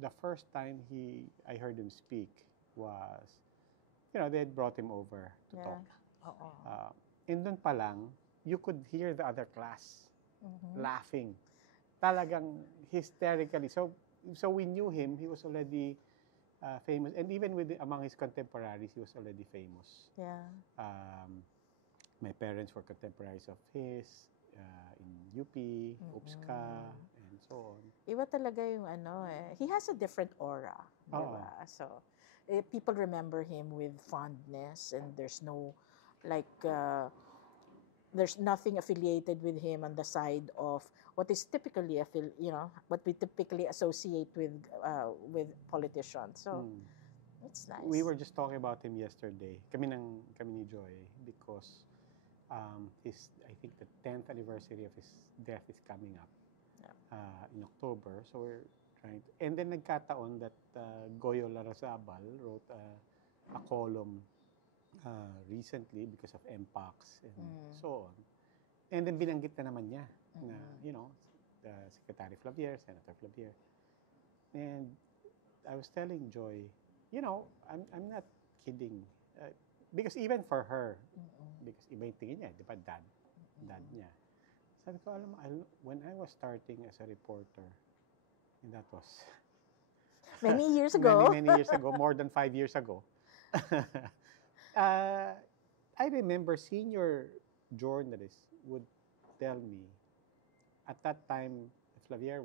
the first time I heard him speak was, they had brought him over to talk. Oo. And doon pa lang, you could hear the other class laughing. Talagang hysterically. So we knew him. He was already famous. And even among his contemporaries, he was already famous. Yeah. My parents were contemporaries of his in UP, UPSCA, and so on. Iba talaga yung he has a different aura, diba? So, people remember him with fondness, and there's no, there's nothing affiliated with him on the side of what is typically what we typically associate with politicians. So, it's nice. We were just talking about him yesterday. Kami ni Joy, because I think the 10th anniversary of his death is coming up in October. So we're trying to, and then nagkataon that Goyo Larrazabal wrote a column recently because of MPACS and so on. And then binanggit na naman niya na, the Secretary Flavier, Senator Flavier. And I was telling Joy, I'm not kidding. Because even for her, because iba yung tingin niya, di ba, dad niya. Sabi ko, alam mo, when I was starting as a reporter, and that was many years ago. many years ago, more than 5 years ago. I remember senior journalists would tell me, at that time, Flavier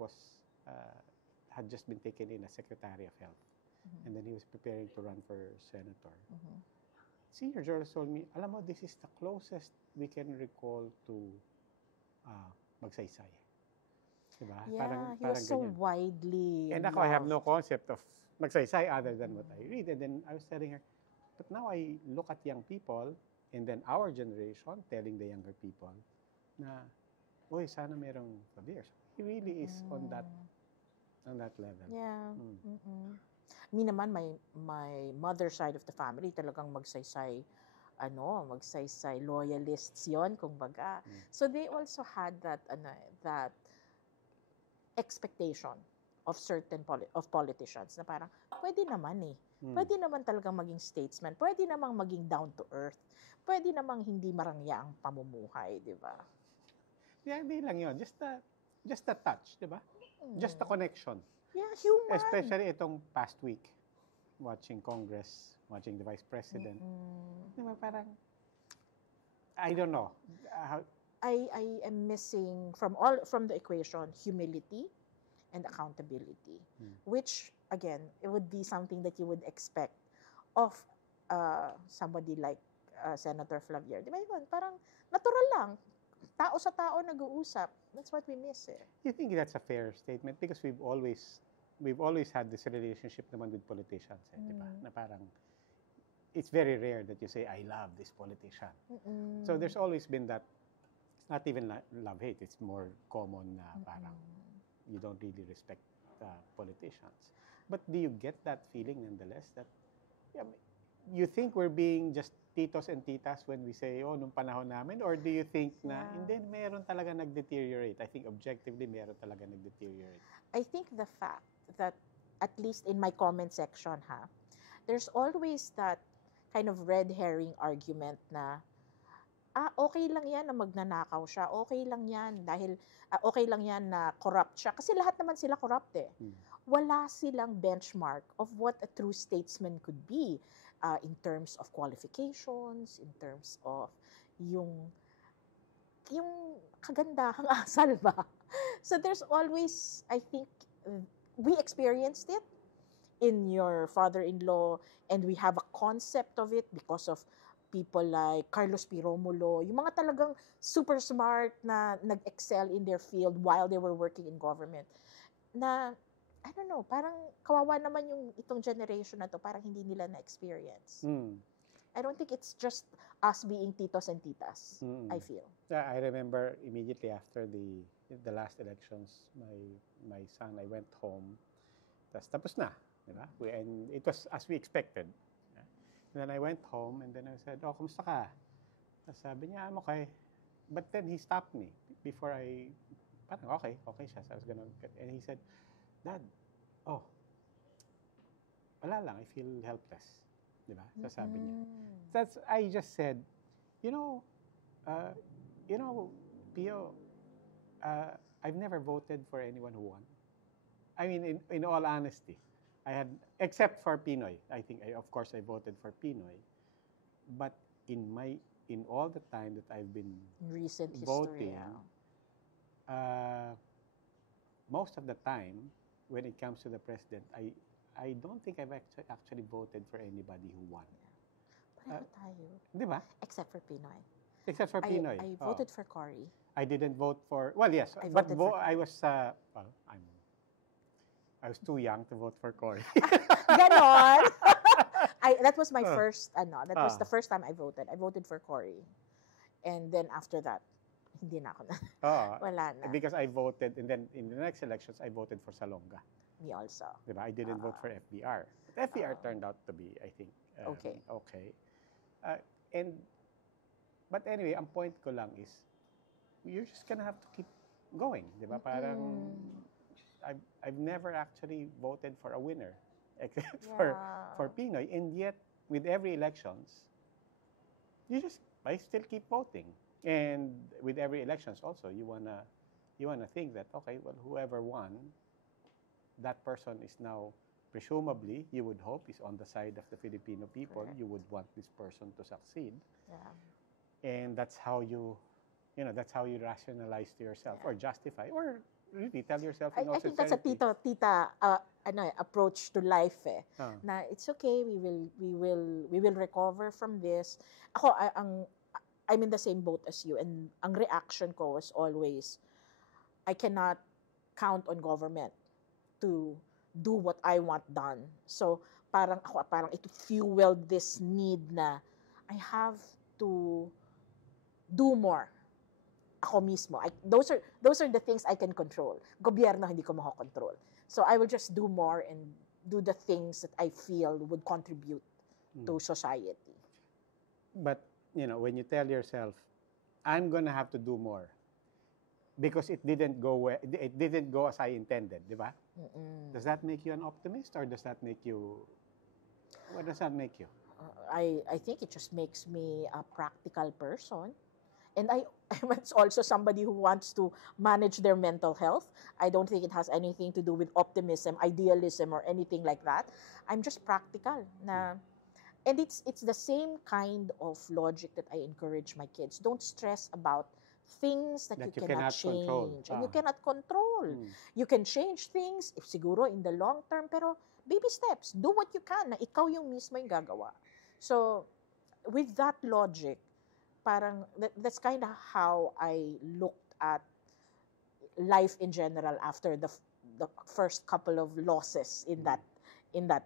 had just been taken in as Secretary of Health. And then he was preparing to run for senator. Senior journalist told me, alam mo, this is the closest we can recall to magsaysay. Diba? Yeah, he was so ganyan. widely And ako, I have no concept of magsaysay other than what I read. And then I was telling her, but now I look at young people, and then our generation telling the younger people na, uy, sana merong Flavier. So he really is on that level. Yeah. Me naman, my mother's side of the family, talagang magsaysay loyalists yon, kumbaga. So they also had that expectation of certain politicians na parang pwede naman pwede naman talagang maging statesman, pwede namang maging down to earth, pwede namang hindi marangya ang pamumuhay, di ba? Yeah, hindi lang yun. Just a touch, di ba? Just a connection. Yeah, human. Especially itong past week, watching Congress, watching the Vice President. Di ba, parang, I don't know. I am missing from the equation humility and accountability, which again, it would be something that you would expect of somebody like Senator Flavier. Di ba yun? Parang natural lang. Tao sa tao nag-uusap. That's what we miss. You think that's a fair statement? Because we've always had this relationship naman with politicians, di ba? Na parang, it's very rare that you say, I love this politician. So there's always been that, it's not even love-hate, it's more common na parang you don't really respect politicians. But do you get that feeling nonetheless that you think we're being just titos and titas when we say, oh, nung panahon namin? Or do you think na, hindi, meron talaga nag-deteriorate? I think objectively, meron talaga nag-deteriorate. I think the fact that, at least in my comment section, there's always that kind of red herring argument na, okay lang yan na magnanakaw siya, okay lang yan dahil, okay lang yan na corrupt siya. Kasi lahat naman sila corrupt Wala silang benchmark of what a true statesman could be in terms of qualifications, in terms of yung kagandahang asal ba. So there's always, I think, we experienced it in your father-in-law, and we have a concept of it because of people like Carlos P. Romulo, yung mga talagang super smart na nag-excel in their field while they were working in government. Na, I don't know, parang kawawa naman yung itong generation na to, parang hindi nila na-experience. I don't think it's just us being titos and titas, I feel. I remember immediately after the last elections, my son, I went home, tapos na, diba? And it was as we expected. And then I went home, and then I said, oh, kumusta ka? Tapos sabi niya, I'm okay. But then he stopped me parang okay siya. So I was gonna, and he said, Dad, oh, wala lang, I feel helpless. Di ba? Sasabi niya. Mm. I just said, you know, uh, Pio, I've never voted for anyone who won. I mean, in all honesty, except for Pinoy. I think, of course, I voted for Pinoy. But in all the time that I've been Recent history, voting, yeah. Most of the time, when it comes to the president, I don't think I've actually voted for anybody who won. Pareho tayo. Di ba? Except for Pinoy. Except for Pinoy. I voted for Cory. I didn't vote for, well, yes, I but voted for I was, I was too young to vote for Cory. Ganon. That was my first, that was the first time I voted. I voted for Cory. And then after that, hindi na ako na. Wala na. Because I voted, and then in the next elections, I voted for Salonga. Me also. Diba? I didn't vote for FBR. But FBR turned out to be, I think, okay. But anyway, ang point ko lang is, you're just gonna have to keep going, diba? Parang, I've never actually voted for a winner, except for Pinoy, and yet, with every elections, I still keep voting. And with every elections also, you wanna think that, okay, well, whoever won, that person is now, presumably, you would hope, is on the side of the Filipino people. Correct. You would want this person to succeed. Yeah. And that's how you rationalize to yourself, or justify, or really tell yourself in all I think that's a sincerity. tita approach to life na it's okay, we will recover from this. Ako I'm in the same boat as you, and ang reaction ko was always, I cannot count on government to do what I want done. So parang it fueled this need na I have to do more. Ako mismo. Those are the things I can control. Gobyerno hindi ko makokontrol. So I will just do more and do the things that I feel would contribute to society. But when you tell yourself, I'm gonna have to do more because it didn't go as I intended, di ba? Does that make you an optimist, or does that make you? What does that make you? I think it just makes me a practical person. And I'm also somebody who wants to manage their mental health. I don't think it has anything to do with optimism, idealism, or anything like that. I'm just practical. And it's the same kind of logic that I encourage my kids. Don't stress about things that you cannot change. Control. And you cannot control. You can change things, if siguro in the long term, pero baby steps. Do what you can na ikaw yung mismo yung gagawa. So, with that logic, parang that's kind of how I looked at life in general after the first couple of losses in that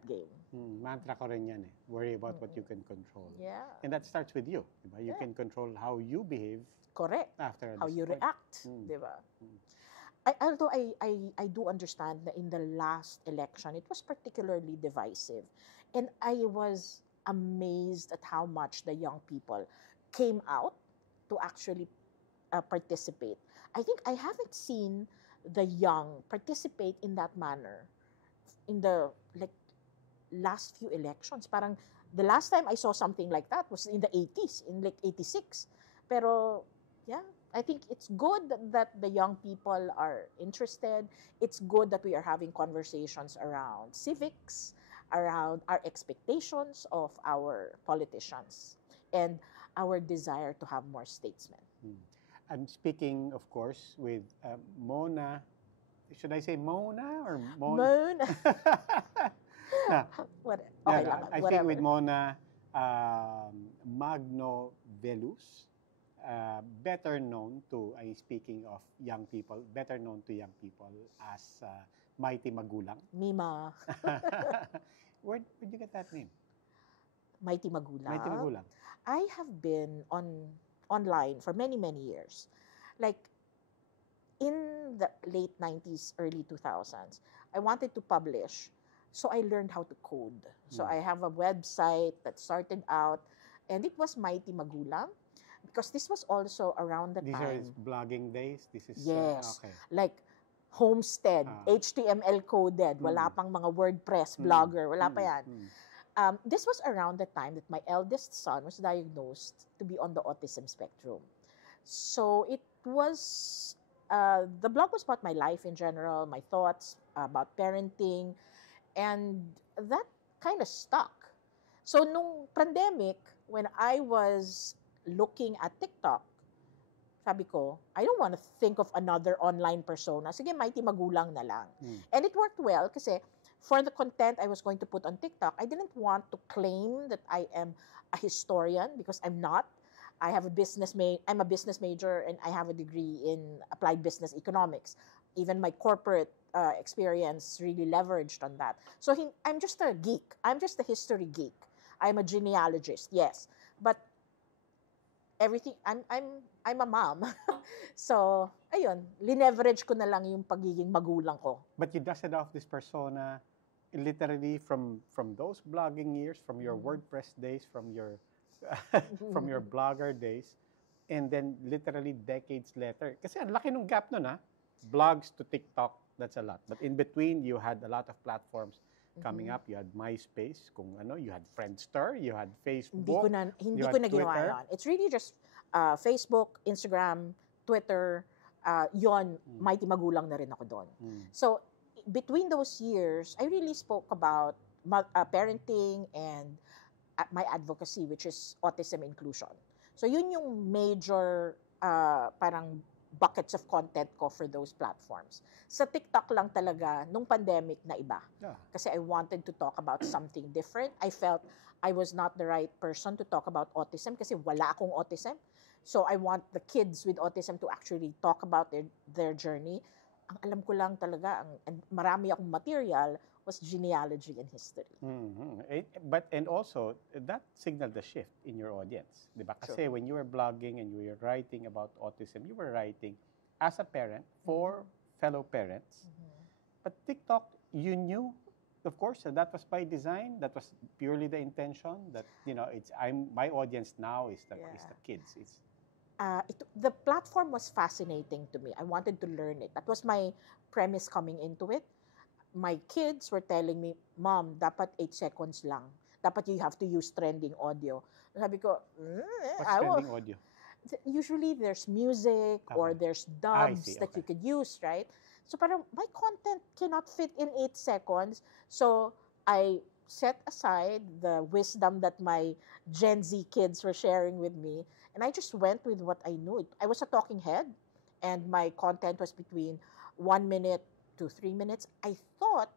game. Mantra ko rin yan eh. Worry about what you can control. Yeah. And that starts with you. Diba? You can control how you behave. Correct. After how you react. Diba? Although I do understand that in the last election, it was particularly divisive. And I was amazed at how much the young people came out to actually participate. I think I haven't seen the young participate in that manner in the last few elections. Parang the last time I saw something like that was in the 80s, in 86. Pero yeah, I think it's good that the young people are interested. It's good that we are having conversations around civics, around our expectations of our politicians, and our desire to have more statesmen. I'm speaking, of course, with Mona. Should I say Mona or Mona? I'm speaking with Mona Magno Velus, better known to, speaking of young people, better known to young people as Mighty Magulang. Mima. Where'd you get that name? Mighty Magulang. Mighty Magulang. I have been online for many, many years. Like, in the late 90s, early 2000s, I wanted to publish. So I learned how to code. So I have a website that started out, and it was Mighty Magulang, because this was also around the time. These are his blogging days? This is, yes. okay. Like, Homestead, HTML coded, wala pang mga WordPress, Blogger, wala pa yan. This was around the time that my eldest son was diagnosed to be on the autism spectrum. So it was, the blog was about my life in general, my thoughts about parenting, and that kind of stuck. So nung pandemic, when I was looking at TikTok, sabi ko, I don't want to think of another online persona. Sige, Mighty Magulang na lang. And it worked well kasi for the content I was going to put on TikTok, I didn't want to claim that I am a historian because I'm not. I'm a business major and I have a degree in applied business economics. Even my corporate experience really leveraged on that. So I'm just a geek. I'm just a history geek. I'm a genealogist, yes. But everything, I'm a mom. So, ayun, lineverage ko na lang yung pagiging magulang ko. But you dusted off this persona literally from those blogging years, from your WordPress days, from your from your blogger days, and then literally decades later. Kasi ang laki nung gap nun, blogs to TikTok, that's a lot. But in between, you had a lot of platforms coming up. You had MySpace, you had Friendster, you had Facebook. Hindi ko na ginawa yun. It's really just Facebook, Instagram, Twitter, yon, Mighty Magulang na rin ako doon. So, between those years, I really spoke about parenting and my advocacy, which is autism inclusion. So, yun yung major parang buckets of content ko for those platforms. Sa TikTok lang talaga, nung pandemic na iba. Yeah. Kasi I wanted to talk about something different. I felt I was not the right person to talk about autism kasi wala akong autism. So I want the kids with autism to actually talk about their journey. Ang alam ko lang talaga, and marami akong material, was genealogy and history. And also, that signaled the shift in your audience. Diba? Kasi when you were blogging and you were writing about autism, you were writing as a parent for fellow parents. But TikTok, you knew, of course, that was by design. That was purely the intention that, my audience now is the kids. The platform was fascinating to me. I wanted to learn it. That was my premise coming into it. My kids were telling me, Mom, dapat 8 seconds lang. Dapat you have to use trending audio. Sabi ko, What's trending audio? Usually there's music or there's dubs that you could use, right? So parang my content cannot fit in 8 seconds. So I set aside the wisdom that my Gen Z kids were sharing with me, and I just went with what I knew. I was a talking head, and my content was between 1 minute to 3 minutes. I thought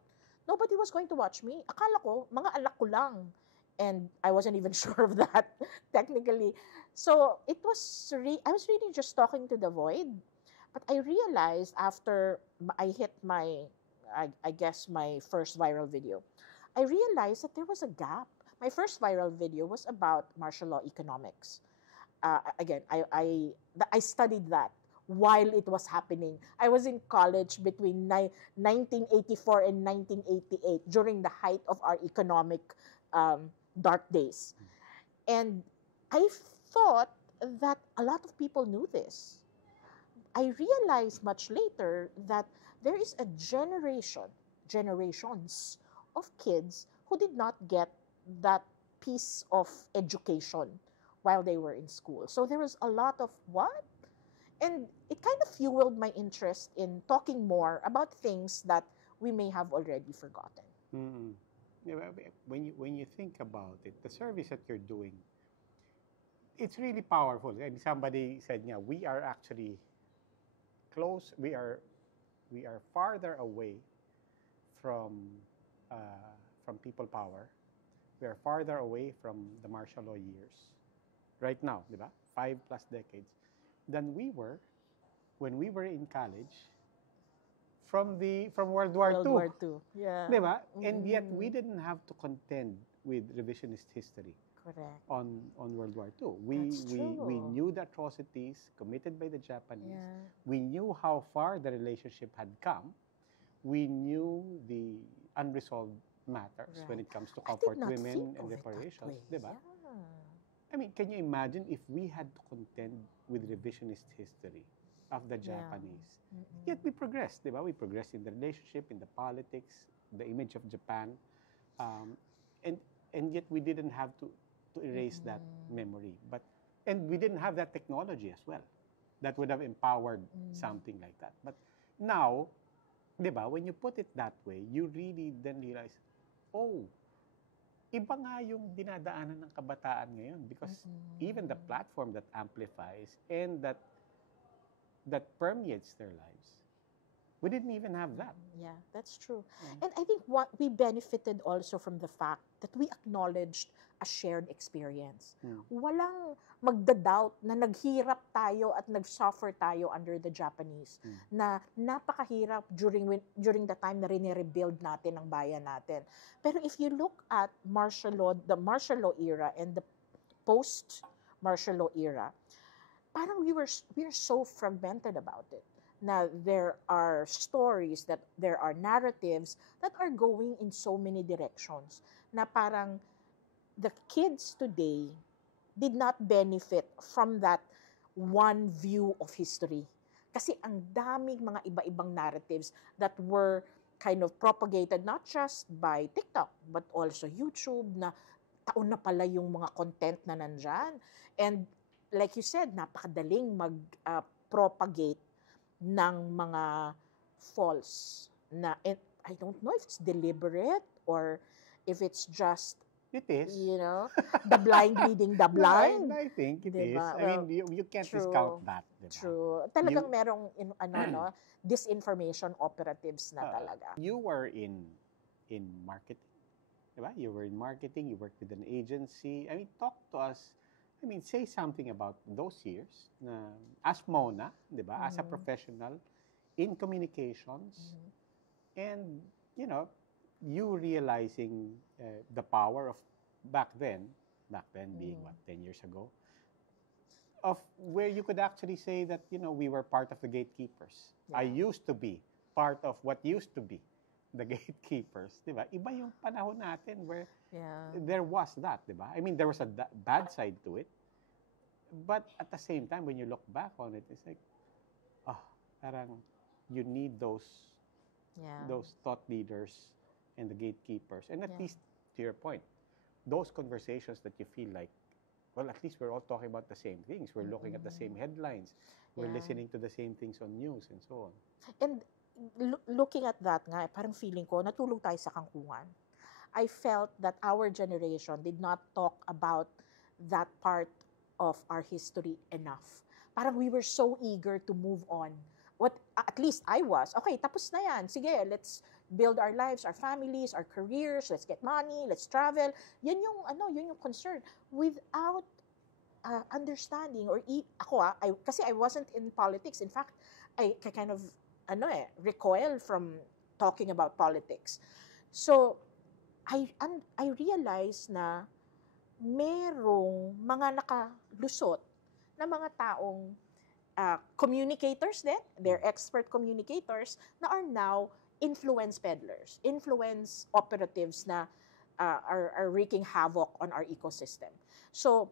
nobody was going to watch me. Akala ko, mga anak ko lang. And I wasn't even sure of that, technically. So I was really just talking to the void. But I realized after I hit my first viral video, I realized that there was a gap. My first viral video was about martial law economics. Again, I studied that while it was happening. I was in college between 1984 and 1988 during the height of our economic dark days. And I thought that a lot of people knew this. I realized much later that there is a generations of kids who did not get that piece of education while they were in school. So there was a lot of what? And it kind of fueled my interest in talking more about things that we may have already forgotten. When you think about it, the service that you're doing, it's really powerful. And somebody said, we are actually close. We are farther away from people power. We are farther away from the martial law years right now, diba? 5+ decades than we were when we were in college from World War II. World War II, yeah. Diba? And yet we didn't have to contend with revisionist history. Correct. On World War II. That's true. We knew the atrocities committed by the Japanese. Yeah. We knew how far the relationship had come. We knew the unresolved matters when it comes to comfort women and reparations. Diba? Yeah. I mean, can you imagine if we had to contend with revisionist history of the Yeah. Japanese. Mm-mm. Yet we progressed, di ba? We progressed in the relationship, in the politics, the image of Japan, um, and and yet we didn't have to erase that memory. And we didn't have that technology as well that would have empowered something like that. But now, di ba, when you put it that way, you really then realize, oh, iba nga yung dinadaanan ng kabataan ngayon because even the platform that amplifies and that permeates their lives, we didn't even have that. Yeah, that's true. Yeah. And I think what we benefited also from the fact that we acknowledged a shared experience. Walang magda-doubt na naghirap tayo at nag-suffer tayo under the Japanese, na napakahirap during the time na rini-rebuild natin ang bayan natin. Pero if you look at martial law, the martial law era and the post-martial law era, parang we are so fragmented about it. Na there are stories, that there are narratives that are going in so many directions, na parang the kids today did not benefit from that one view of history. Kasi ang daming mga iba-ibang narratives that were kind of propagated not just by TikTok, but also YouTube, na taon na pala yung mga content na nandyan. And like you said, napakadaling mag-propagate ng mga false na, and I don't know if it's deliberate or if it's just, it is, the blind leading the blind. I think it diba? is. I mean, you can't discount that. Diba? True. Talagang merong disinformation operatives na talaga. You were in marketing, diba? You were in marketing, you worked with an agency. I mean, talk to us. I mean, say something about those years na as Mona, di ba? As a professional in communications, and you realizing the power of back then being 10 years ago, of where you could actually say that we were part of the gatekeepers. I used to be part of what used to be the gatekeepers, di ba? Iba yung panahon natin where there was that, di ba? I mean, there was a bad side to it. But at the same time, when you look back on it, it's like, parang you need those thought leaders and the gatekeepers. And at least, to your point, those conversations that you feel like, well, at least we're all talking about the same things. We're looking at the same headlines. We're listening to the same things on news and so on. And looking at that nga, parang feeling ko, natulog tayo sa kangkungan. I felt that our generation did not talk about that part of our history enough. Parang we were so eager to move on. At least I was. Okay, tapos na yan. Sige, let's build our lives, our families, our careers, let's get money, let's travel. Yan yung concern. Without understanding, or kasi I wasn't in politics. In fact, I kind of recoil from talking about politics. So, I realized na merong mga nakalusot na mga taong communicators din, they're expert communicators na are now influence peddlers, influence operatives na are wreaking havoc on our ecosystem. So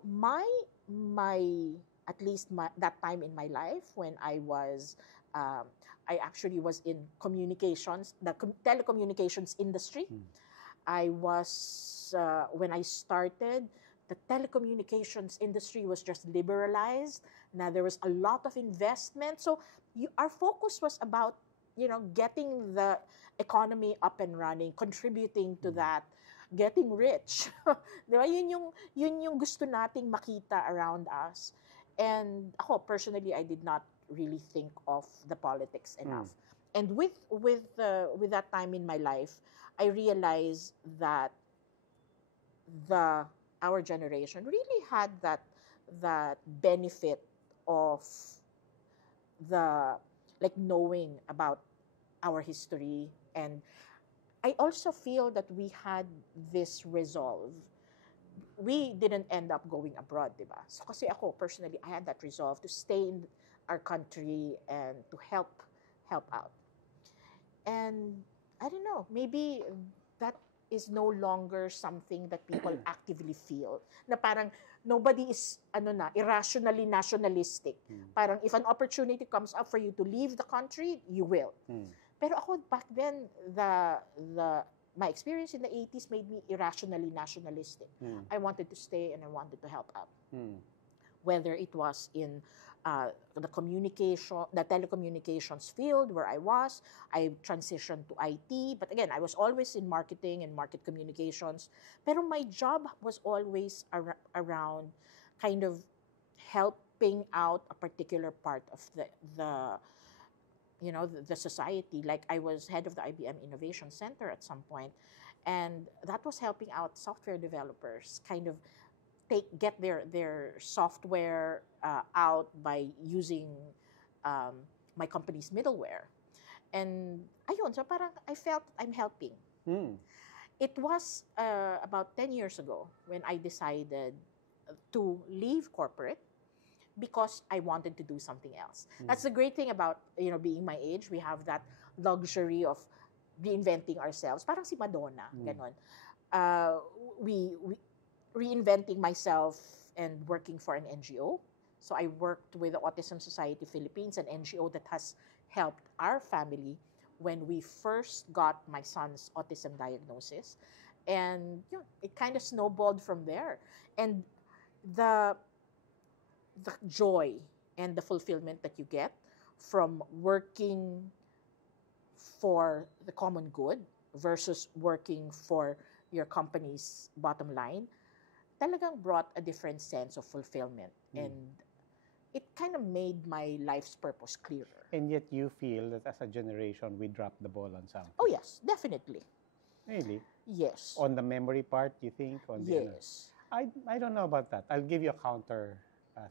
at least that time in my life when I was I actually was in communications, the telecommunications industry. I was, when I started, the telecommunications industry was just liberalized. Now there was a lot of investment. So our focus was about, getting the economy up and running, contributing to that, getting rich. Diba? Yun yung gusto nating makita around us. And ako, personally, I did not really think of the politics enough. And with that time in my life, I realized that our generation really had that benefit of knowing about our history. And I also feel that we had this resolve. We didn't end up going abroad, diba? So kasi ako, personally, I had that resolve to stay in our country and to help out. And I don't know, maybe that is no longer something that people actively feel. Na parang nobody is irrationally nationalistic. Parang if an opportunity comes up for you to leave the country, you will. Pero ako back then, my experience in the 80s made me irrationally nationalistic. I wanted to stay and I wanted to help out. Whether it was in the telecommunications field where I transitioned to IT. But again, I was always in marketing and market communications. Pero my job was always around kind of helping out a particular part of the society. Like I was head of the IBM Innovation Center at some point, and that was helping out software developers kind of get their software out by using my company's middleware. And ayun, so parang I felt I'm helping. It was about 10 years ago when I decided to leave corporate because I wanted to do something else. That's the great thing about being my age. We have that luxury of reinventing ourselves. Parang si Madonna, ganon. We reinventing myself and working for an NGO. So I worked with the Autism Society Philippines, an NGO that has helped our family when we first got my son's autism diagnosis. And it kind of snowballed from there. And the joy and the fulfillment that you get from working for the common good versus working for your company's bottom line talagang brought a different sense of fulfillment. And it kind of made my life's purpose clearer. And yet you feel that as a generation, we dropped the ball on something. Oh, yes, definitely. Really? Yes. On the memory part, you think? Yes. I don't know about that. I'll give you a counter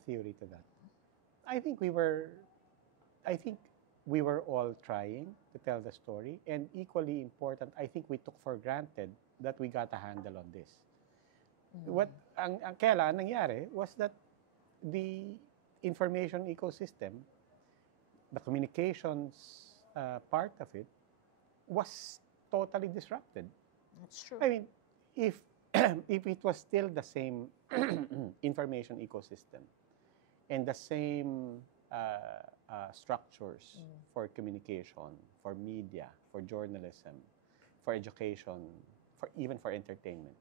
theory to that. I think we were all trying to tell the story, and equally important, I think we took for granted that we got a handle on this. What ang kaya nangyari was that the information ecosystem, the communications part of it, was totally disrupted. That's true. I mean, if it was still the same information ecosystem and the same structures for communication, for media, for journalism, for education, even for entertainment,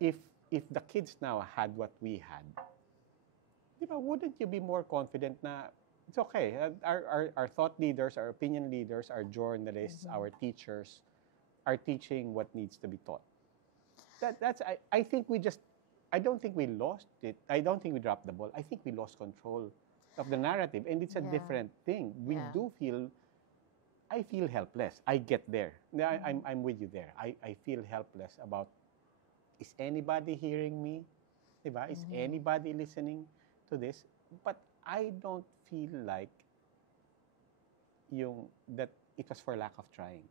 if the kids now had what we had, wouldn't you be more confident na it's okay? Our thought leaders, our opinion leaders, our journalists, our teachers are teaching what needs to be taught. I think I don't think we lost it. I don't think we dropped the ball. I think we lost control of the narrative, and it's a different thing. I feel helpless. I get there. I'm with you there. I feel helpless about, is anybody hearing me? Diba? Is anybody listening to this? But I don't feel like that it was for lack of trying.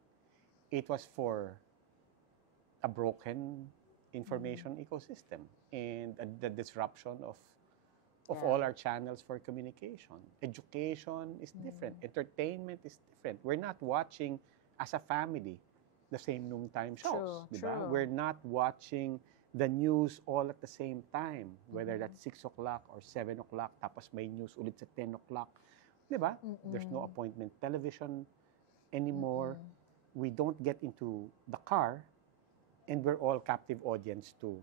It was for a broken information ecosystem and the disruption of all our channels for communication. Education is different. Entertainment is different. We're not watching as a family the same noontime shows. True. We're not watching the news all at the same time, whether that's 6 o'clock or 7 o'clock, tapos may news ulit sa 10 o'clock. Diba? There's no appointment television anymore. We don't get into the car and we're all captive audience to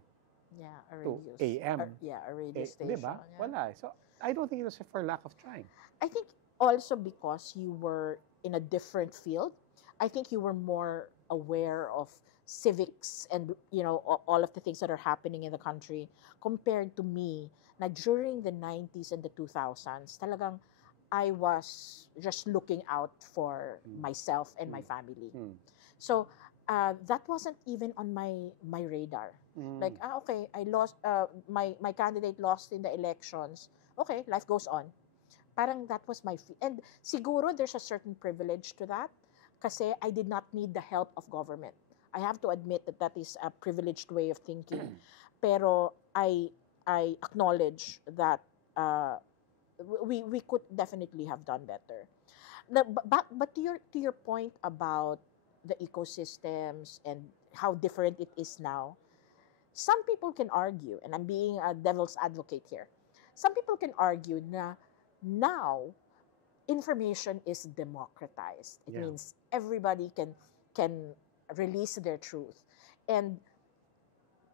AM. A radio station. Diba? Wala. So I don't think it was for lack of trying. I think also because you were in a different field, I think you were more aware of civics and all of the things that are happening in the country compared to me na during the 90s and the 2000s talagang I was just looking out for myself and my family. So that wasn't even on my radar. Like okay, I lost my candidate lost in the elections. Okay, life goes on. Parang that was and siguro there's a certain privilege to that kasi I did not need the help of government. I have to admit that is a privileged way of thinking. Pero I acknowledge that we could definitely have done better. But to your point about the ecosystems and how different it is now, some people can argue, and I'm being a devil's advocate here, some people can argue na now information is democratized. It Yeah. means everybody can release their truth. And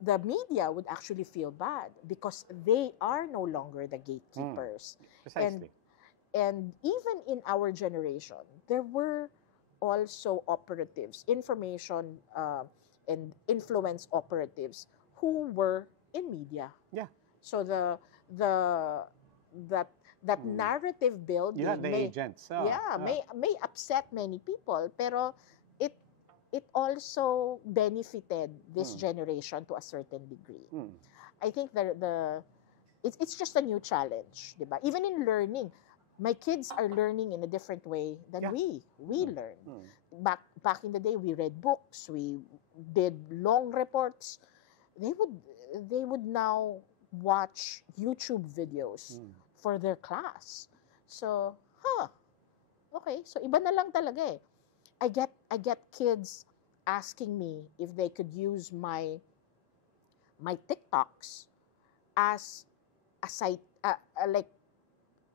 the media would actually feel bad because they are no longer the gatekeepers. Precisely. And even in our generation, there were also operatives, information and influence operatives who were in media. Yeah. So that narrative building You had the may agents. may upset many people, pero it also benefited this generation to a certain degree. I think it's just a new challenge, diba? Even in learning, my kids are learning in a different way than we learn. Back in the day, we read books, we did long reports. They would now watch YouTube videos for their class. So, okay, so iba na lang talaga eh. I get kids asking me if they could use my TikToks as a site like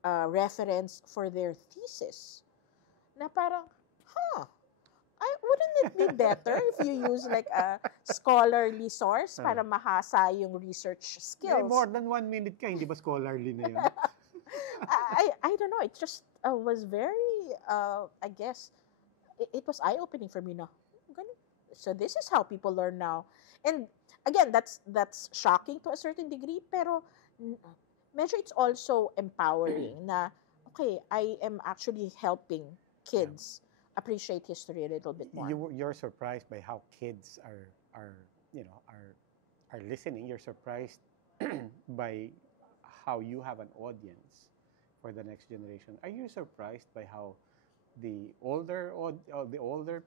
a reference for their thesis. Na parang, wouldn't it be better if you use like a scholarly source para mahasa yung research skills? More than 1 minute ka, hindi ba scholarly na yun? I don't know. It just was very, I guess, it was eye-opening for me. No, so this is how people learn now. And again, that's shocking to a certain degree, pero medyo it's also empowering na, okay, I am actually helping kids appreciate history a little bit more. You're surprised by how kids are listening. You're surprised by how you have an audience for the next generation. Are you surprised by how the older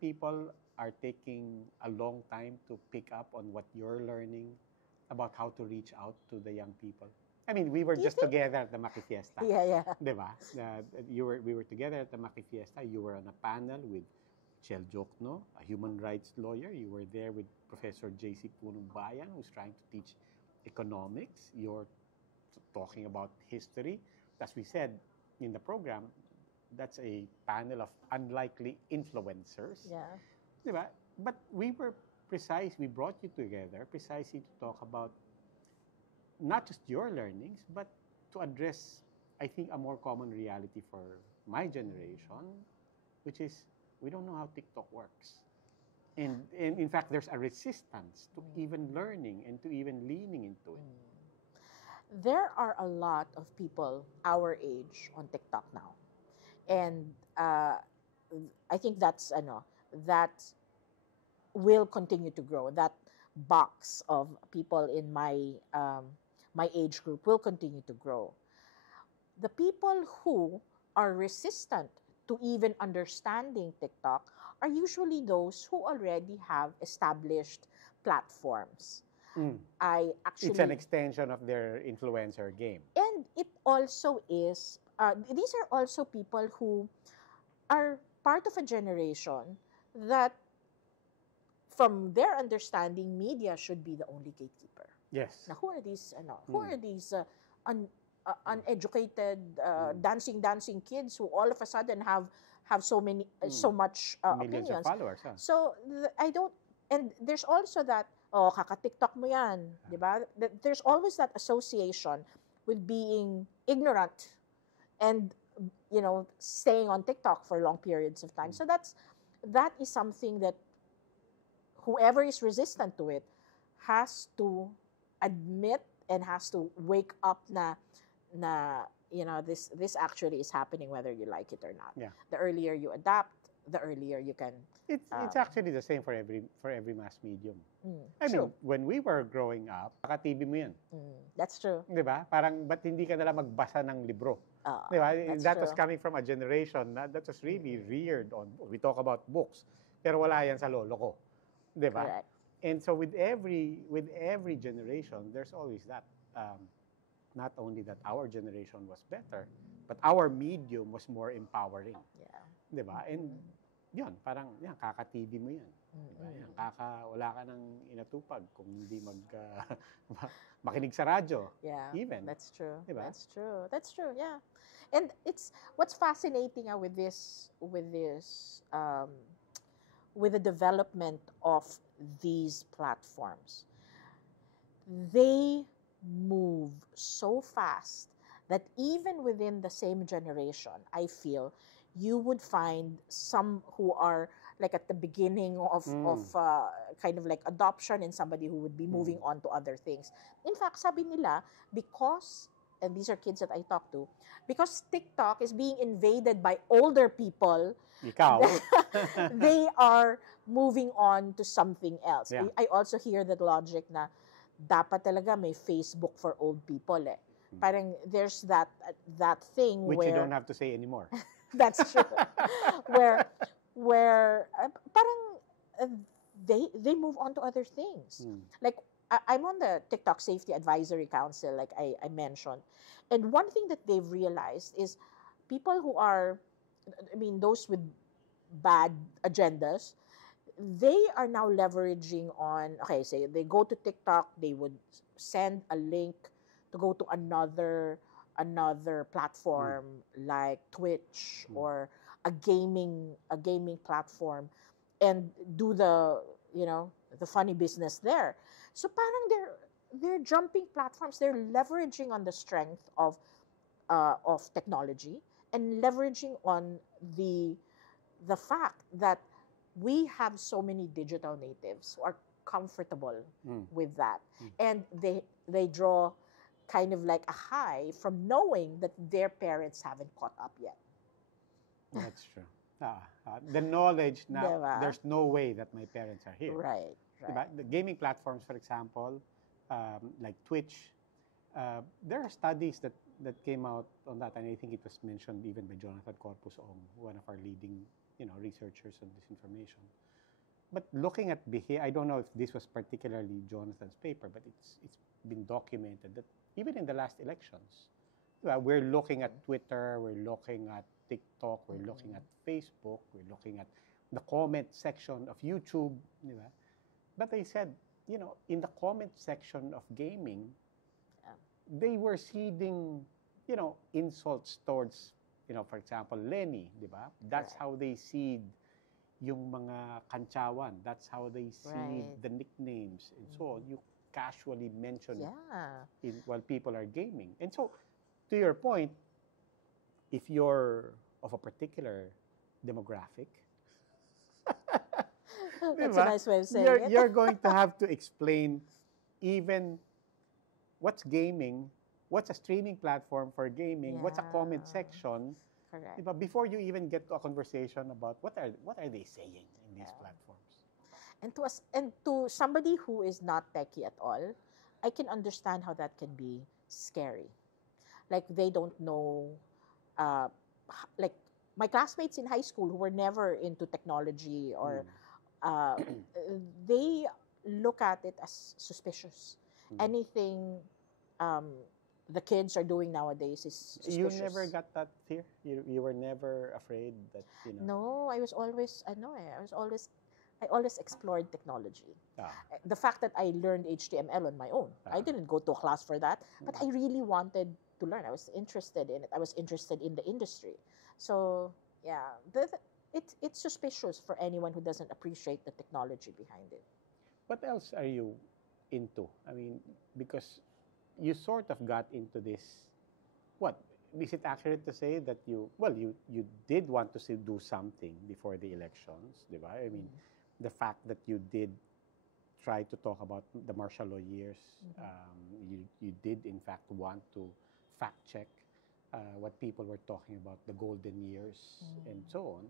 people are taking a long time to pick up on what you're learning about how to reach out to the young people? I mean, we were just together at the Maki Fiesta. Yeah. Diba? We were together at the Maki Fiesta. You were on a panel with Chel Jokno, a human rights lawyer. You were there with Professor J.C. Punumbayan, who's trying to teach economics. You're talking about history. As we said in the program, that's a panel of unlikely influencers. Yeah. Diba? But we brought you together precisely to talk about not just your learnings, but to address, I think, a more common reality for my generation, which is we don't know how TikTok works. And in fact, there's a resistance to even learning and to even leaning into it. There are a lot of people our age on TikTok now. And I think that will continue to grow. That box of people in my age group will continue to grow. The people who are resistant to even understanding TikTok are usually those who already have established platforms. It's an extension of their influencer game. And it also is, these are also people who are part of a generation that, from their understanding, media should be the only gatekeeper. Yes. Now, who are these? Who are these uneducated, dancing kids who all of a sudden have so many, so much millions opinions? Of followers. Huh? So I don't. And there's also that, kaka-TikTok mo yan, di ba? There's always that association with being ignorant and, staying on TikTok for long periods of time. So that is something that whoever is resistant to it has to admit and has to wake up na this actually is happening whether you like it or not. Yeah. The earlier you adapt, the earlier you can. It's actually the same for every mass medium. I true. mean, when we were growing up, naka-TV mo yan. That's true. 'Di ba? Parang ba't hindi ka nalang magbasa ng libro? 'Di ba? That was coming from a generation that was really reared on. We talk about books, pero wala yan sa lolo ko. 'Di ba? Correct. And so with every generation, there's always that. Not only that our generation was better, but our medium was more empowering. Yeah. 'Di ba? And yun, parang, yan, kaka-TV mo yan. Diba? Yan, wala ka nang inatupag kung hindi makinig sa radyo. Yeah, even. that's true. Diba? That's true. That's true. Yeah, and it's what's fascinating with with the development of these platforms. They move so fast that even within the same generation, I feel you would find some who are like at the beginning of kind of like adoption, and somebody who would be moving on to other things. In fact, sabi nila, because, and these are kids that I talk to, because TikTok is being invaded by older people, Ikaw. they are moving on to something else. Yeah. I also hear that logic na dapat talaga may Facebook for old people eh. Parang there's that thing Which where you don't have to say anymore. That's true. where parang they move on to other things. Like I'm on the TikTok Safety Advisory Council, like I mentioned, and one thing that they've realized is people who are, I mean, those with bad agendas, they are now leveraging on, okay, say they go to TikTok, they would send a link to go to another platform like Twitch or a gaming platform, and do the the funny business there. So parang they're jumping platforms, they're leveraging on the strength of technology, and leveraging on the fact that we have so many digital natives who are comfortable with that, and they draw kind of like a high from knowing that their parents haven't caught up yet. That's true. The knowledge now, Diba? there's no way that my parents are here. Right. Diba? The gaming platforms, for example, like Twitch, there are studies that came out on that, and I think it was mentioned even by Jonathan Corpus Ong, one of our leading researchers on disinformation. But looking at behavior, I don't know if this was particularly Jonathan's paper, but it's been documented that even in the last elections, we're looking at Twitter, we're looking at TikTok, we're looking at Facebook, we're looking at the comment section of YouTube. But they said, in the comment section of gaming, they were seeding, insults towards, for example, Lenny, di ba? That's how they seed yung mga kantsawan. That's how they seed the nicknames and so on. You casually mention it while people are gaming. And so, to your point, if you're of a particular demographic, that's a nice way of saying it. You're going to have to explain even what's gaming, what's a streaming platform for gaming, what's a comment section. Correct. Diba? Before you even get to a conversation about what are they saying in these platforms. And to somebody who is not techie at all, I can understand how that can be scary. Like they don't know, like my classmates in high school who were never into technology or they look at it as suspicious. Anything the kids are doing nowadays is suspicious. You never got that fear? You were never afraid that, No, I always explored technology. The fact that I learned HTML on my own. I didn't go to a class for that, but I really wanted to learn. I was interested in it. I was interested in the industry. So, yeah, it's suspicious for anyone who doesn't appreciate the technology behind it. What else are you into? I mean, because you sort of got into this, what? Is it accurate to say that you did want to do something before the elections, di ba? I mean, the fact that you did try to talk about the martial law years, you did in fact want to fact check what people were talking about, the golden years and so on.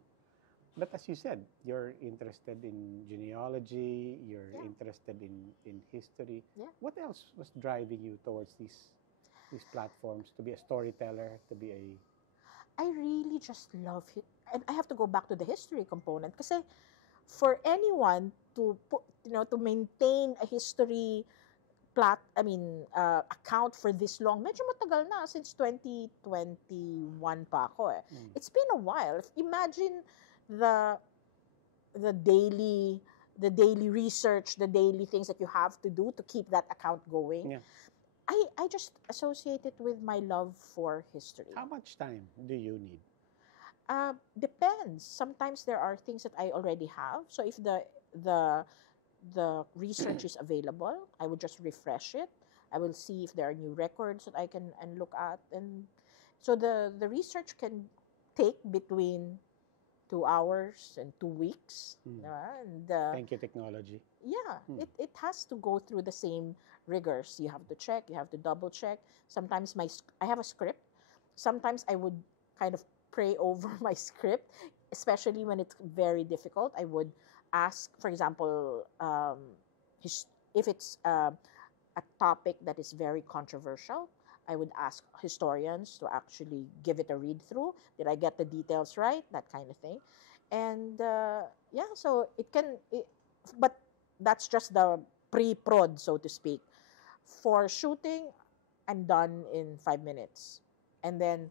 But as you said, you're interested in genealogy, you're interested in history. Yeah. What else was driving you towards these platforms, to be a storyteller, to be a... I really just love it. And I have to go back to the history component kasi for anyone to put, to maintain a history account for this long, medyo matagal na, since 2021 pa ako eh. It's been a while. Imagine the the daily research, the daily things that you have to do to keep that account going. Yeah. I just associate it with my love for history. How much time do you need? Depends. Sometimes there are things that I already have. So if the research is available, I would just refresh it. I will see if there are new records that I can and look at, and so the research can take between 2 hours and 2 weeks. And Thank you, technology. yeah, it has to go through the same rigors. You have to check, you have to double check. Sometimes I have a script. Sometimes I would kind of pray over my script, especially when it's very difficult. I would ask, for example, if it's a topic that is very controversial, I would ask historians to actually give it a read through. Did I get the details right? That kind of thing. And yeah, so but that's just the pre-prod, so to speak. For shooting, I'm done in 5 minutes. And then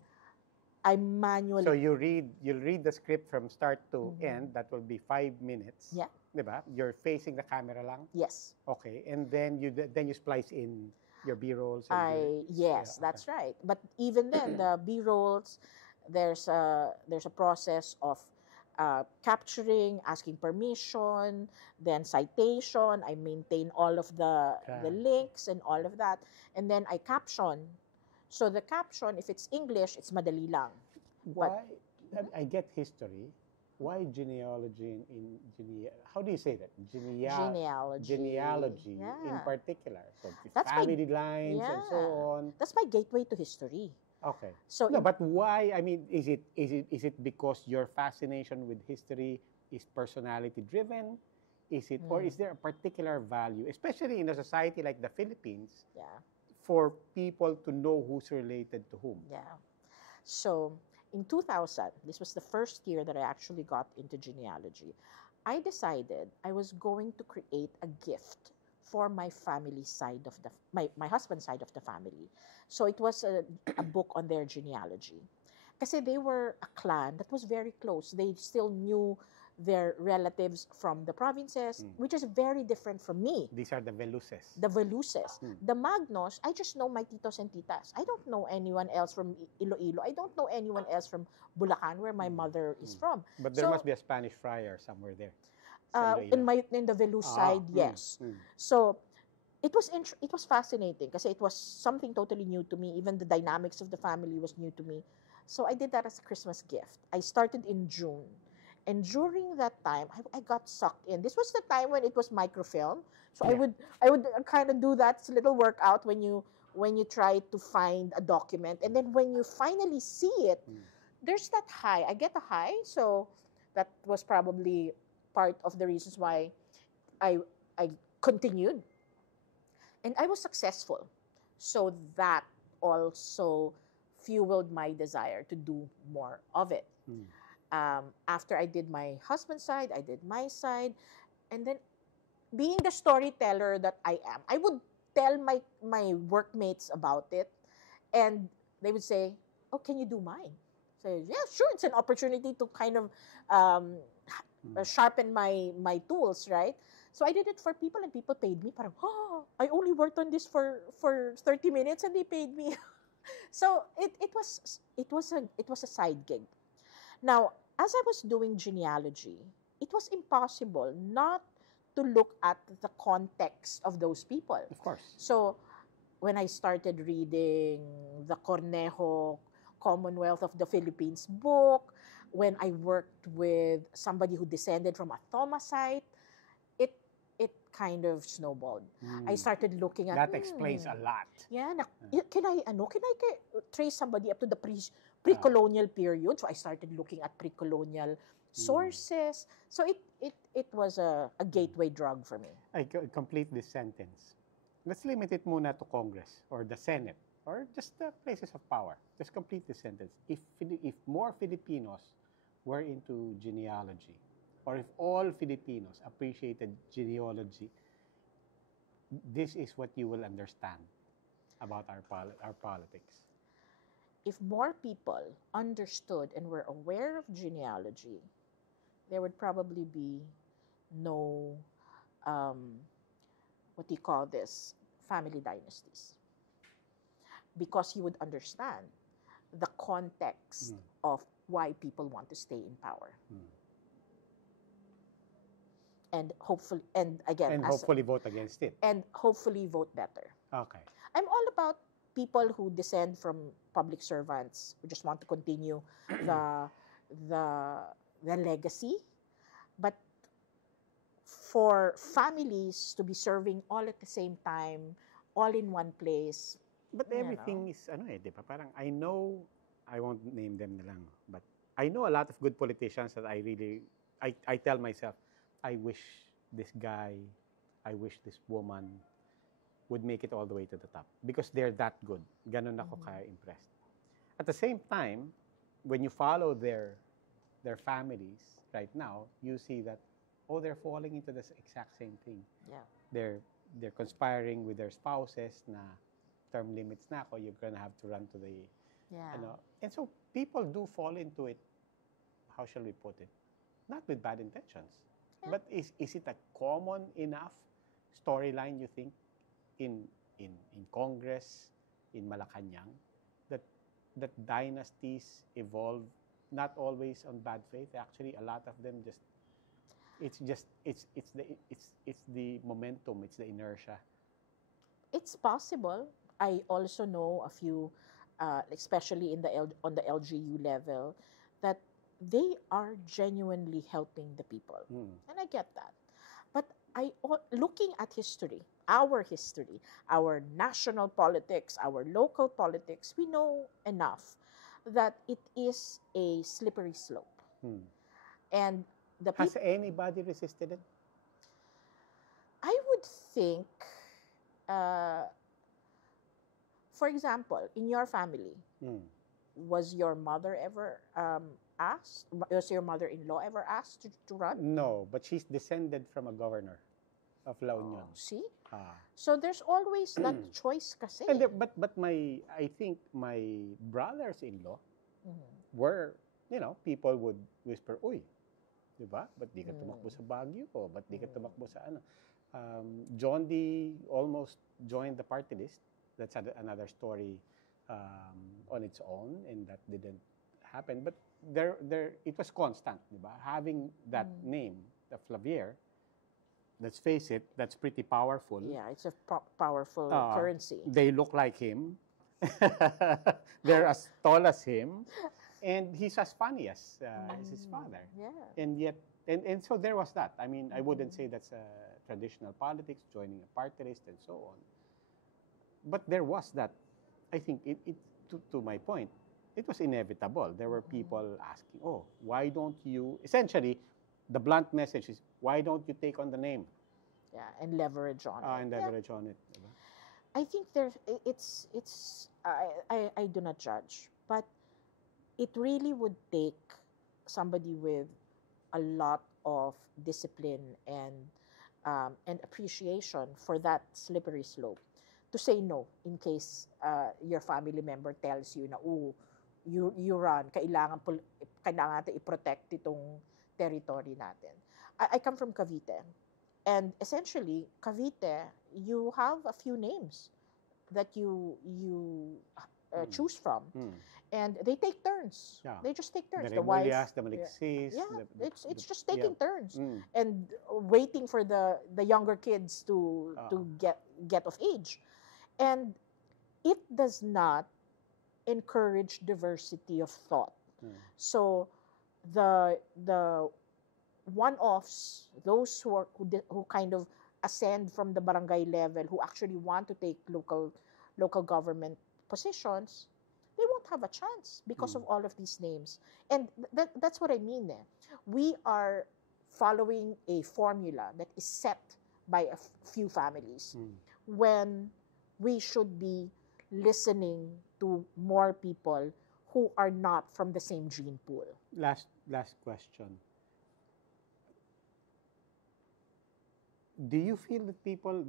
I manually. So you'll read the script from start to end. That will be 5 minutes. Yeah. Diba? You're facing the camera lang. Yes. Okay, and then you splice in your B-rolls. Yes, that's right. But even then, the B-rolls, there's a process of capturing, asking permission, then citation. I maintain all of the links and all of that, and then I caption. So the caption, if it's English, it's madali lang. Why? I get history. Why genealogy how do you say that? Genealogy. In particular. So That's family lines and so on. That's my gateway to history. Okay. So no, but why? I mean, is it because your fascination with history is personality driven? Is it or is there a particular value, especially in a society like the Philippines, for people to know who's related to whom? Yeah. So in 2000, this was the first year that I actually got into genealogy. I decided I was going to create a gift for my family side of my husband's side of the family. So it was a book on their genealogy. Kasi they were a clan that was very close. They still knew their relatives from the provinces, which is very different from me. These are the Veluses. The Veluses. The Magnos, I just know my titos and titas. I don't know anyone else from Iloilo. I don't know anyone else from Bulacan, where my mother is from. But there must be a Spanish friar somewhere there. In the Velus side, yes. So it was fascinating because it was something totally new to me. Even the dynamics of the family was new to me. So I did that as a Christmas gift. I started in June. And during that time, I got sucked in. This was the time when it was microfilm. So I would kind of do that little workout when you try to find a document. And then when you finally see it, there's that high. I get a high. So that was probably part of the reasons why I continued. And I was successful. So that also fueled my desire to do more of it. After I did my husband's side, I did my side. And then being the storyteller that I am, I would tell my workmates about it. And they would say, oh, can you do mine? So yeah, sure. It's an opportunity to kind of sharpen my tools, right? So I did it for people and people paid me. Parang, oh, I only worked on this for 30 minutes and they paid me. So it was a side gig. Now, as I was doing genealogy, it was impossible not to look at the context of those people. Of course. So when I started reading the Cornejo Commonwealth of the Philippines book, when I worked with somebody who descended from a Thomasite, it kind of snowballed. I started looking at that explains a lot. Yeah, can I trace somebody up to the pre-colonial period? So I started looking at pre-colonial sources. So it was a gateway drug for me. I complete this sentence. Let's limit it muna to Congress or the Senate or just the places of power. Just complete this sentence. If more Filipinos were into genealogy, or if all Filipinos appreciated genealogy, this is what you will understand about our politics. If more people understood and were aware of genealogy, there would probably be no, um, what do you call this, family dynasties, because you would understand the context Mm. of why people want to stay in power. Mm. And hopefully, and again, And hopefully vote against it. and hopefully vote better. Okay. I'm all about people who descend from public servants who just want to continue the the the legacy, but for families to be serving all at the same time, all in one place. But You everything is, di ba? Parang I know, I won't name them na lang, but I know a lot of good politicians that I tell myself, I wish this guy, I wish this woman would make it all the way to the top because they're that good. Ganun ako ka-impressed. At the same time, when you follow their families right now, you see that, oh, they're falling into this exact same thing. Yeah. They're conspiring with their spouses na term limits na ako, you're gonna have to run to the, Yeah. And so people do fall into it, how shall we put it? Not with bad intentions. Yeah. But is it a common enough storyline, you think, in Congress, in Malacanang, that dynasties evolve not always on bad faith? Actually, a lot of them it's the momentum, it's the inertia. It's possible. I also know a few, especially on the LGU level, that they are genuinely helping the people, and I get that. But looking at history, our national politics, our local politics, we know enough that it is a slippery slope. And Has anybody resisted it? I would think, for example, in your family, was your mother ever asked? Was your mother-in-law ever asked to run? No, but she's descended from a governor of La Union. See? So there's always that choice kasi. And but I think my brothers-in-law were, people would whisper, uy, di ba? Ba't di ka tumakbo sa Baguio? O ba't di ka tumakbo sa ano? John D. almost joined the party list. That's another story on its own, and that didn't happen. But it was constant, di ba? Having that name, the Flavier, let's face it, that's pretty powerful. Yeah, it's a powerful currency. They look like him. They're as tall as him. And he's as funny as his father. Yeah. And yet, and so there was that. I mean, I wouldn't say that's traditional politics, joining a party list and so on. But there was that. I think to my point, it was inevitable. There were people asking, oh, why don't you, essentially, the blunt message is, why don't you take on the name? Yeah, and leverage on it. And leverage on it. I think I do not judge, but it really would take somebody with a lot of discipline and appreciation for that slippery slope to say no in case your family member tells you na, you run, kailangan natin i-protect itong territory natin. I come from Cavite. And essentially, Cavite, you have a few names that you choose from. And they take turns. Yeah. They just take turns. The Remulias, the Malixis. Yeah, it's just taking turns and waiting for the younger kids to get of age. And it does not encourage diversity of thought. So the one-offs, those who kind of ascend from the barangay level, who actually want to take local government positions, they won't have a chance because of all of these names. And that's what I mean. We are following a formula that is set by a few families when we should be listening to more people who are not from the same gene pool. Last question. Do you feel that people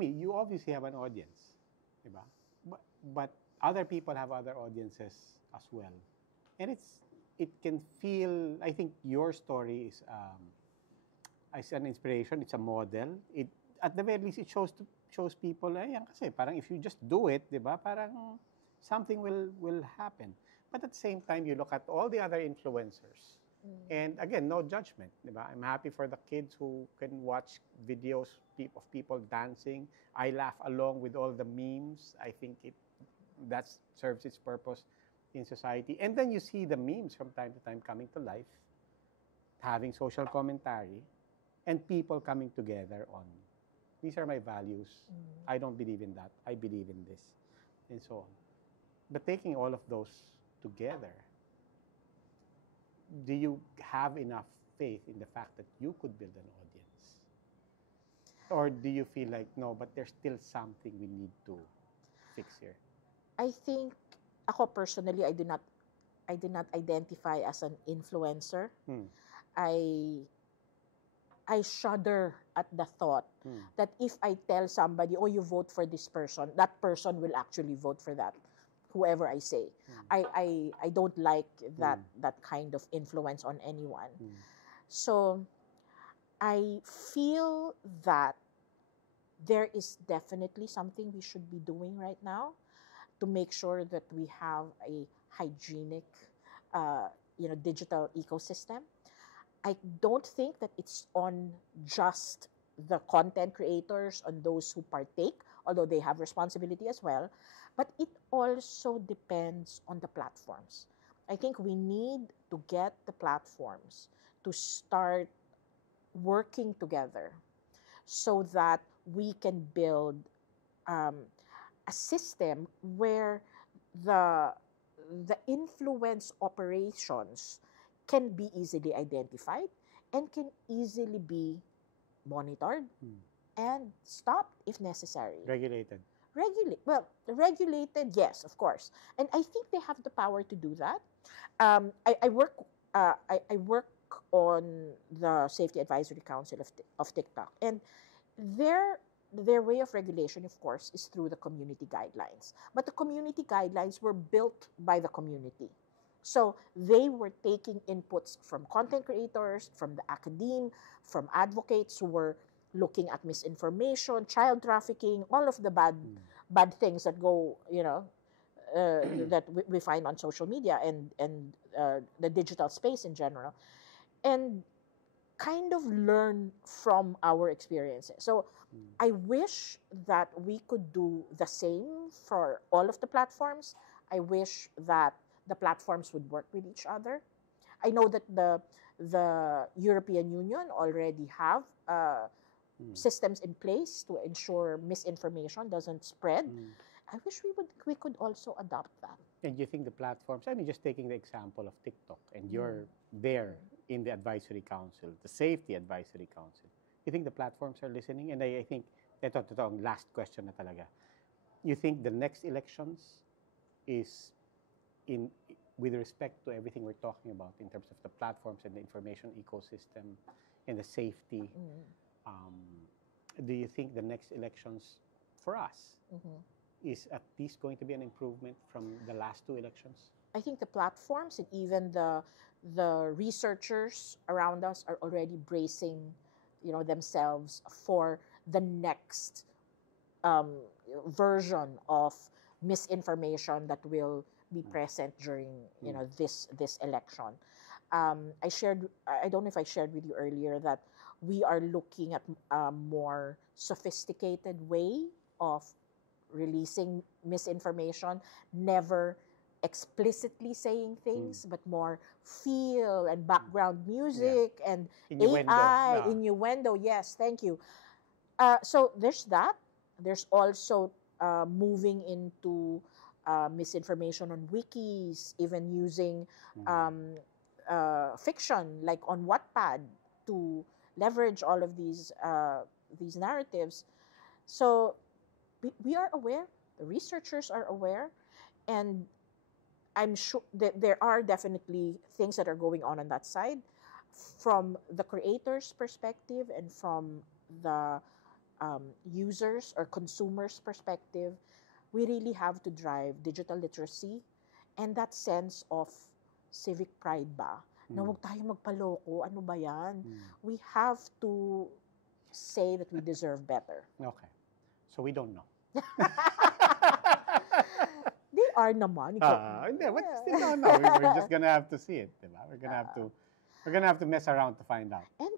you obviously have an audience, diba? But other people have other audiences as well. And it's it can feel. I think your story is an inspiration. It's a model. It at the very least it shows people. Ayan, kasi parang if you just do it, di ba? Parang something will happen. But at the same time, you look at all the other influencers. And again, no judgment. Diba? I'm happy for the kids who can watch videos of people dancing. I laugh along with all the memes. I think that serves its purpose in society. And then you see the memes from time to time coming to life, having social commentary, and people coming together on, these are my values. I don't believe in that. I believe in this, and so on. But taking all of those together, do you have enough faith in the fact that you could build an audience? Or do you feel like, no, but there's still something we need to fix here? I think, ako personally, I do not identify as an influencer. I shudder at the thought that if I tell somebody, oh, you vote for this person, that person will actually vote for that, whoever I say. I don't like that kind of influence on anyone. So I feel that there is definitely something we should be doing right now to make sure that we have a hygienic, digital ecosystem. I don't think that it's on just the content creators, on those who partake, although they have responsibility as well, but it also depends on the platforms. I think we need to get the platforms to start working together so that we can build a system where the influence operations can be easily identified and can easily be monitored and stopped if necessary. Regulated. Regulated, yes, of course. And I think they have the power to do that. I work on the Safety Advisory Council of TikTok. And their way of regulation, of course, is through the community guidelines. But the community guidelines were built by the community. So they were taking inputs from content creators, from the academe, from advocates who were looking at misinformation, child trafficking, all of the bad things that go, that we find on social media and the digital space in general, and kind of learn from our experiences. So I wish that we could do the same for all of the platforms. I wish that the platforms would work with each other. I know that the European Union already have systems in place to ensure misinformation doesn't spread. I wish we could also adopt that. And you think the platforms, just taking the example of TikTok, and you're there in the advisory council, the safety advisory council, you think the platforms are listening? And I think, ito ang last question na talaga. You think the next elections is with respect to everything we're talking about in terms of the platforms and the information ecosystem and the safety, do you think the next elections for us is at least going to be an improvement from the last two elections? I think the platforms and even the researchers around us are already bracing, themselves for the next version of misinformation that will be present during this election. I don't know if I shared with you earlier that we are looking at a more sophisticated way of releasing misinformation, never explicitly saying things, but more feel and background music and Innuendo. AI, innuendo. Yes, thank you. So there's that. There's also moving into misinformation on wikis, even using fiction like on Wattpad to leverage all of these narratives. So we are aware, the researchers are aware, and I'm sure that there are definitely things that are going on that side. From the creator's perspective and from the users or consumers' perspective, we really have to drive digital literacy and that sense of civic pride ba? Na huwag tayo magpaloko. Ano ba yan? Mm. We have to say that we deserve better. Okay. So we don't know. They are naman. Hindi, but still don't know. We're just gonna have to see it, diba? We're gonna have to mess around to find out. And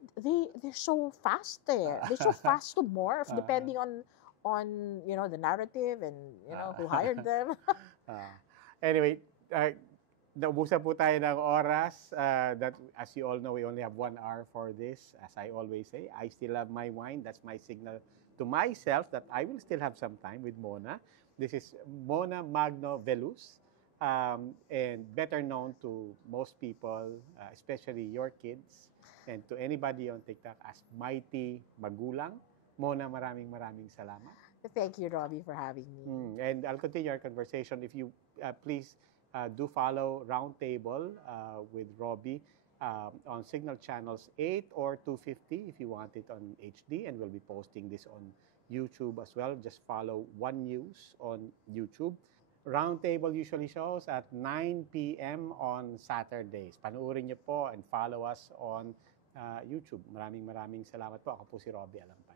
they're so fast there. They're so fast to morph depending on the narrative and who hired them. Anyway, naubusan po tayo ng oras. That, as you all know, we only have 1 hour for this. As I always say, I still have my wine. That's my signal to myself that I will still have some time with Mona. This is Mona Magno Veluz, and better known to most people, especially your kids, and to anybody on TikTok as Mighty Magulang. Mona, maraming salamat. Thank you, Robbie, for having me. And I'll continue our conversation. If you please do follow Roundtable with Robbie on Signal Channels 8 or 250 if you want it on HD, and we'll be posting this on YouTube as well. Just follow One News on YouTube. Roundtable usually shows at 9 p.m. on Saturdays. Panuorin niyo po and follow us on YouTube. Maraming salamat po. Ako po si Robbie Alampa.